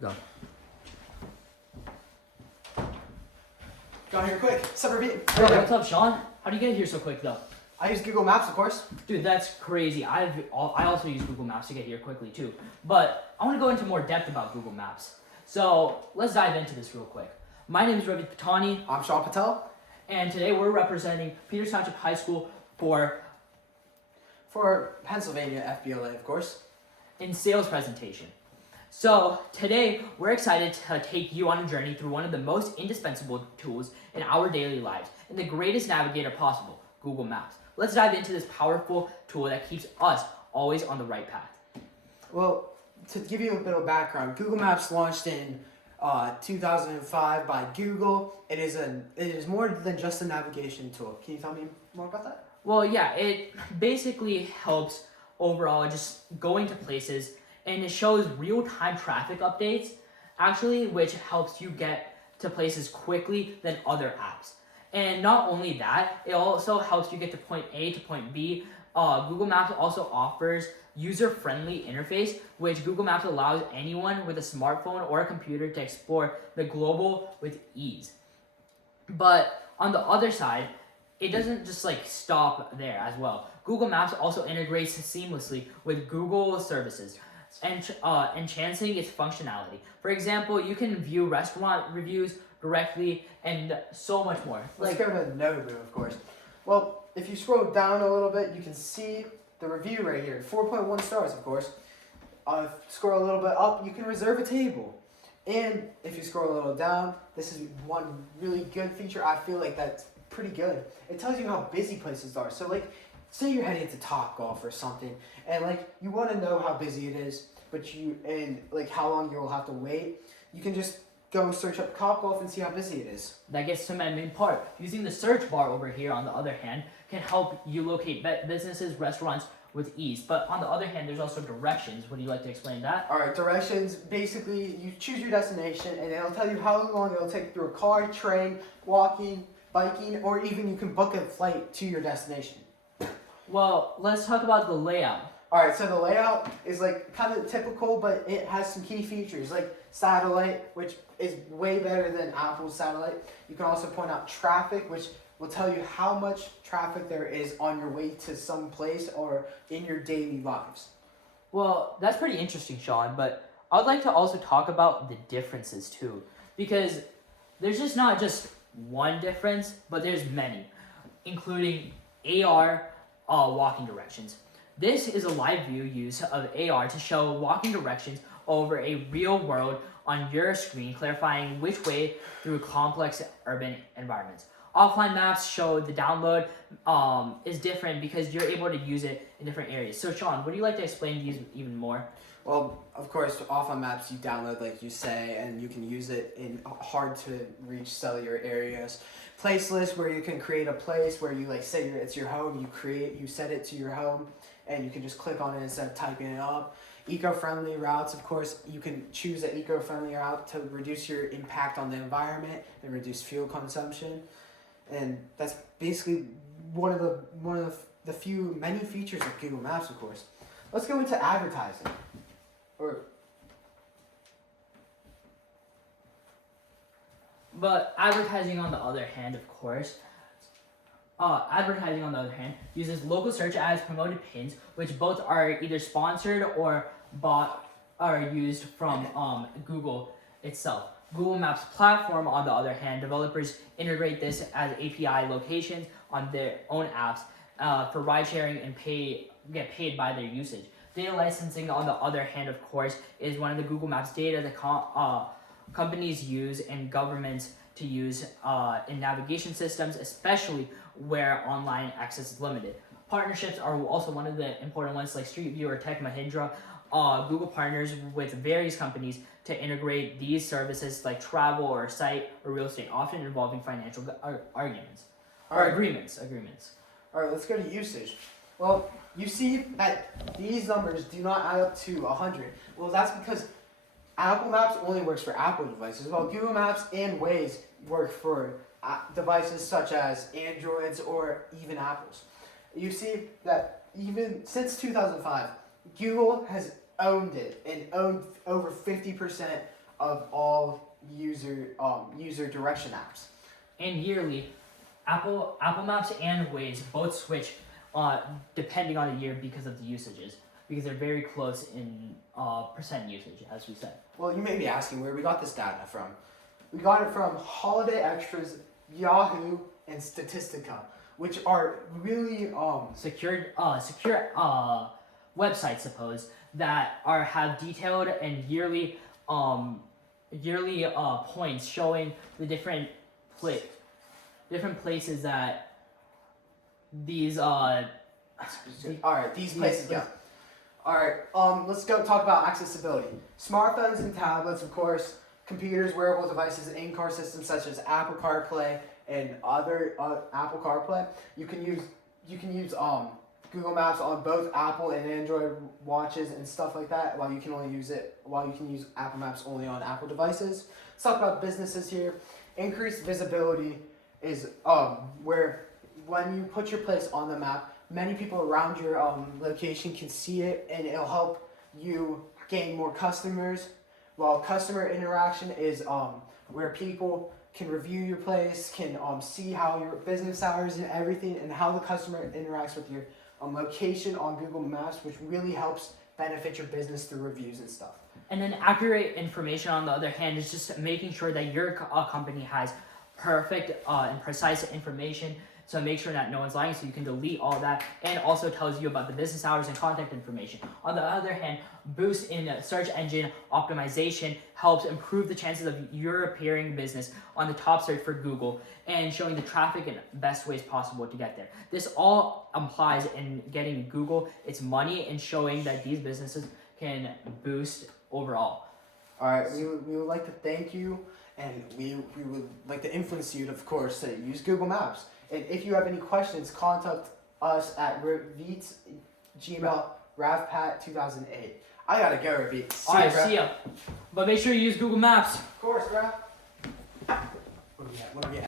Go. Got here quick. Summer beat. Bro, what's up, Sean? How do you get here so quick, though? I use Google Maps, of course. Dude, that's crazy. I also use Google Maps to get here quickly, too. But I want to go into more depth about Google Maps. So let's dive into this real quick. My name is Ravi Patani. I'm Sean Patel. And today we're representing Peters Township High School for Pennsylvania FBLA, of course. in sales presentation. So today we're excited to take you on a journey through one of the most indispensable tools in our daily lives and the greatest navigator possible, Google Maps. Let's dive into this powerful tool that keeps us always on the right path. Well, to give you a bit of background, Google Maps launched in 2005 by Google. It is more than just a navigation tool. Can you tell me more about that? Well, yeah, it basically helps overall just going to places, and it shows real-time traffic updates, actually, which helps you get to places quickly than other apps. And not only that, it also helps you get to point A to point B. Google Maps also offers user-friendly interface, which Google Maps allows anyone with a smartphone or a computer to explore the global with ease. But on the other side, it doesn't just stop there as well. Google Maps also integrates seamlessly with Google services, enhancing its functionality. For example, you can view restaurant reviews directly and so much more. Let's go to Nobu, of course. Well, if you scroll down a little bit, you can see the review right here. 4.1 stars, of course. Scroll a little bit up, you can reserve a table. And if you scroll a little down, this is one really good feature. I feel like that's pretty good. It tells you how busy places are. So say you're heading to Topgolf or something, and you want to know how busy it is, but how long you'll have to wait. You can just go search up Topgolf and see how busy it is. That gets to my main part. Using the search bar over here, on the other hand, can help you locate businesses, restaurants with ease. But on the other hand, there's also directions. Would you like to explain that? All right, directions. Basically, you choose your destination, and it'll tell you how long it'll take through a car, train, walking, biking, or even you can book a flight to your destination. Well, let's talk about the layout. All right, so the layout is kind of typical, but it has some key features like satellite, which is way better than Apple's satellite. You can also point out traffic, which will tell you how much traffic there is on your way to some place or in your daily lives. Well, that's pretty interesting, Sean, but I would like to also talk about the differences too, because there's just not just one difference, but there's many, including AR walking directions. This is a live view use of AR to show walking directions over a real world on your screen, clarifying which way through complex urban environments. Offline maps show the download is different because you're able to use it in different areas. So Sean, would you like to explain these even more? Well, of course, offline maps you download, like you say, and you can use it in hard to reach cellular areas. Place list, where you can create a place where you say it's your home, you set it to your home, and you can just click on it instead of typing it up. Eco-friendly routes, of course, you can choose an eco-friendly route to reduce your impact on the environment and reduce fuel consumption. And that's basically one of the many features of Google Maps, of course. Let's go into advertising. But advertising on the other hand, of course, uses local search ads, promoted pins, which both are either sponsored or bought or used from Google itself. Google Maps platform, on the other hand, developers integrate this as API locations on their own apps for ride sharing and get paid by their usage. Data licensing, on the other hand, of course, is one of the Google Maps data that companies use and governments to use in navigation systems, especially where online access is limited. Partnerships are also one of the important ones, like Street View or Tech Mahindra. Google partners with various companies to integrate these services like travel or site or real estate, often involving financial agreements. All right, let's go to usage. Well, you see that these numbers do not add up to 100. Well, that's because Apple Maps only works for Apple devices, while Google Maps and Waze work for devices such as Androids or even Apples. You see that even since 2005, Google has owned it and owned over 50% of all user direction apps. And yearly, Apple Maps and Waze both switch depending on the year because of the usages, because they're very close in percent usage, as we said. Well, you may be asking where we got this data from. We got it from Holiday Extras, Yahoo, and Statistica, which are really Secure websites, suppose, that have detailed and yearly points showing the different places that these Alright, these places go. Alright, let's go talk about accessibility. Smartphones and tablets, of course, computers, wearable devices, and in-car systems such as Apple CarPlay and other Apple CarPlay. You can use Google Maps on both Apple and Android watches and stuff like that, while you can use Apple Maps only on Apple devices. Let's talk about businesses here. Increased visibility is where when you put your place on the map, many people around your location can see it, and it'll help you gain more customers. While customer interaction is where people can review your place, can see how your business hours and everything, and how the customer interacts with your location on Google Maps, which really helps benefit your business through reviews and stuff. And then accurate information, on the other hand, is just making sure that your company has perfect and precise information. So make sure that no one's lying, so you can delete all that, and also tells you about the business hours and contact information. On the other hand, boost in search engine optimization helps improve the chances of your appearing business on the top search for Google and showing the traffic and best ways possible to get there. This all implies in getting Google its money and showing that these businesses can boost overall. Alright, we would like to thank you, and we would like to influence you, of course, to use Google Maps. And if you have any questions, contact us at ravpat2008. I gotta go, Ravit. Alright, see ya. But make sure you use Google Maps. Of course, Rav. What are we at?